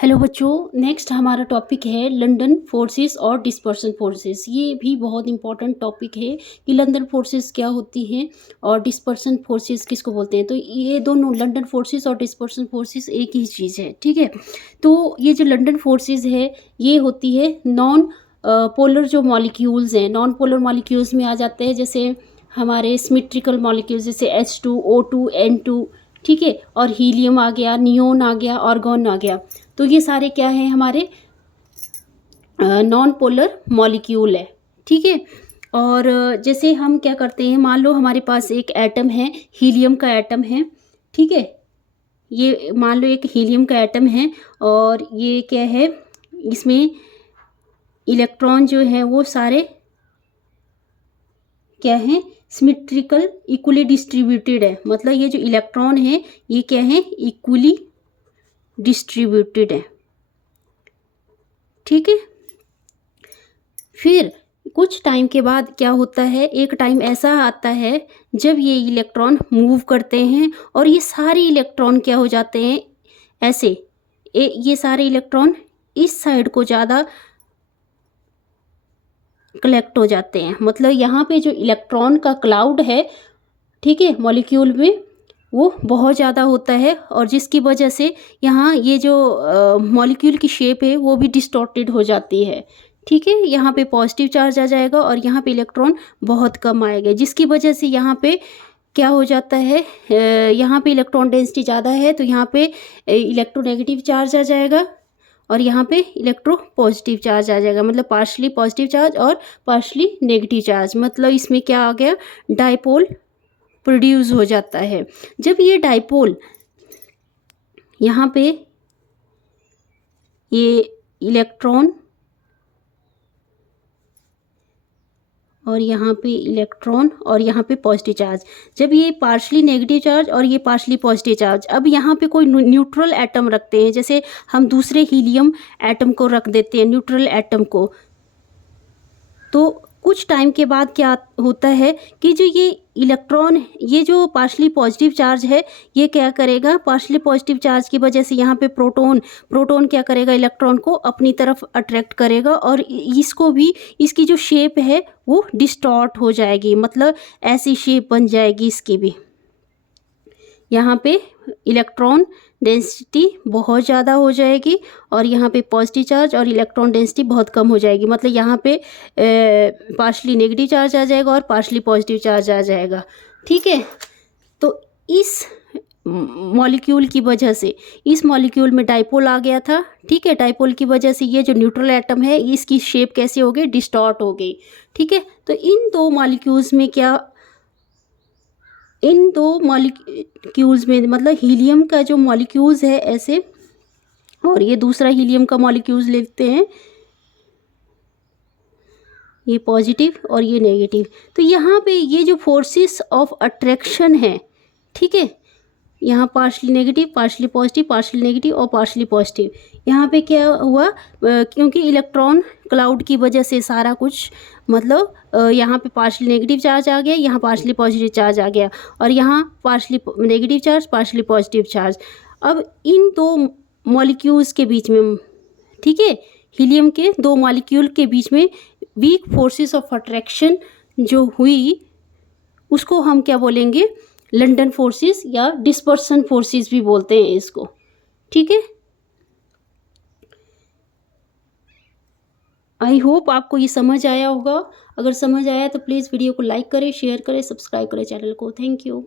Hello बच्चों, next हमारा topic है लंदन फोर्सेस और डिस्पर्सन फोर्सेस। ये भी बहुत इंपॉर्टेंट टॉपिक है कि लंदन फोर्सेस क्या होती हैं और डिस्पर्सन फोर्सेस किसको बोलते हैं। तो ये दोनों लंदन फोर्सेस और डिस्पर्सन फोर्सेस एक ही चीज़ है, ठीक है। तो ये जो लंदन फोर्सेस है ये होती है नॉन पोलर जो मॉलिक्यूल्स हैं, नॉन पोलर मॉलिक्यूल्स में आ जाते हैं, जैसे हमारे सिमेट्रिकल मॉलिक्यूल्स जैसे H2 O2 N2, ठीक है। और हीलियम आ गया, नियोन आ गया, आर्गॉन आ गया। तो ये सारे क्या हैं, हमारे नॉन पोलर मॉलिक्यूल है, ठीक है। और जैसे हम क्या करते हैं, मान लो हमारे पास एक एटम है, हीलियम का एटम है, ठीक है। ये मान लो एक हीलियम का एटम है और ये क्या है, इसमें इलेक्ट्रॉन जो है वो सारे क्या है, सिमेट्रिकल इक्वली डिस्ट्रीब्यूटेड है। मतलब ये जो इलेक्ट्रॉन है ये क्या है, इक्वली डिस्ट्रीब्यूटेड है, ठीक है। फिर कुछ टाइम के बाद क्या होता है, एक टाइम ऐसा आता है जब ये इलेक्ट्रॉन मूव करते हैं और ये सारे इलेक्ट्रॉन क्या हो जाते हैं, ऐसे ये सारे इलेक्ट्रॉन इस साइड को ज़्यादा कलेक्ट हो जाते हैं। मतलब यहाँ पे जो इलेक्ट्रॉन का क्लाउड है, ठीक है, मॉलिक्यूल में वो बहुत ज़्यादा होता है और जिसकी वजह से यहाँ ये जो मॉलिक्यूल की शेप है वो भी डिस्टॉर्टेड हो जाती है, ठीक है। यहाँ पे पॉजिटिव चार्ज आ जाएगा और यहाँ पे इलेक्ट्रॉन बहुत कम आएगा, जिसकी वजह से यहाँ पे क्या हो जाता है, यहाँ पे इलेक्ट्रॉन डेंसिटी ज़्यादा है तो यहाँ पे इलेक्ट्रोनेगेटिव चार्ज आ जाएगा और यहाँ पे इलेक्ट्रो पॉजिटिव चार्ज आ जाएगा। मतलब पार्शली पॉजिटिव चार्ज और पार्शली नेगेटिव चार्ज। मतलब इसमें क्या आ गया, डाइपोल प्रोड्यूस हो जाता है। जब ये डाइपोल यहाँ पे ये इलेक्ट्रॉन और यहाँ पे इलेक्ट्रॉन और यहाँ पे पॉजिटिव चार्ज, जब ये पार्शली नेगेटिव चार्ज और ये पार्शली पॉजिटिव चार्ज, अब यहाँ पे कोई न्यूट्रल एटम रखते हैं, जैसे हम दूसरे हीलियम एटम को रख देते हैं, न्यूट्रल एटम को, तो कुछ टाइम के बाद क्या होता है कि जो ये इलेक्ट्रॉन, ये जो पार्शली पॉजिटिव चार्ज है ये क्या करेगा, पार्शली पॉजिटिव चार्ज की वजह से यहाँ पे प्रोटॉन क्या करेगा, इलेक्ट्रॉन को अपनी तरफ अट्रैक्ट करेगा और इसको भी, इसकी जो शेप है वो डिस्टॉर्ट हो जाएगी। मतलब ऐसी शेप बन जाएगी इसकी भी। यहाँ पे इलेक्ट्रॉन डेंसिटी बहुत ज़्यादा हो जाएगी और यहाँ पे पॉजिटिव चार्ज और इलेक्ट्रॉन डेंसिटी बहुत कम हो जाएगी। मतलब यहाँ पे पार्शली नेगेटिव चार्ज आ जाएगा और पार्शली पॉजिटिव चार्ज आ जाएगा, ठीक है। तो इस मॉलिक्यूल की वजह से, इस मॉलिक्यूल में डाइपोल आ गया था, ठीक है। डाइपोल की वजह से ये जो न्यूट्रल एटम है इसकी शेप कैसे हो गई, डिस्टॉर्ट हो गई, ठीक है। तो इन दो मॉलिक्यूल्स में क्या, इन दो मॉलिक्यूल्स में, मतलब हीलियम का जो मॉलिक्यूल्स है ऐसे, और ये दूसरा हीलियम का मॉलिक्यूल्स लेते हैं, ये पॉजिटिव और ये नेगेटिव। तो यहाँ पे ये जो फोर्सेस ऑफ अट्रैक्शन है, ठीक है, यहाँ partially negative, partially positive, partially negative और पार्शली पॉजिटिव। यहाँ पे क्या हुआ, क्योंकि इलेक्ट्रॉन क्लाउड की वजह से सारा कुछ, मतलब यहाँ पे पार्शली नेगेटिव चार्ज आ गया, यहाँ पार्शली पॉजिटिव चार्ज आ गया और यहाँ partially negative charge, partially positive charge. अब इन दो मॉलिक्यूल्स के बीच में, ठीक है, हीलियम के दो मॉलिक्यूल के बीच में वीक फोर्सेस ऑफ अट्रैक्शन जो हुई उसको हम क्या बोलेंगे, लंदन फोर्सेस या डिस्पर्सन फोर्सेस भी बोलते हैं इसको, ठीक है। आई होप आपको ये समझ आया होगा। अगर समझ आया तो प्लीज़ वीडियो को लाइक करें, शेयर करें, सब्सक्राइब करें चैनल को। Thank you.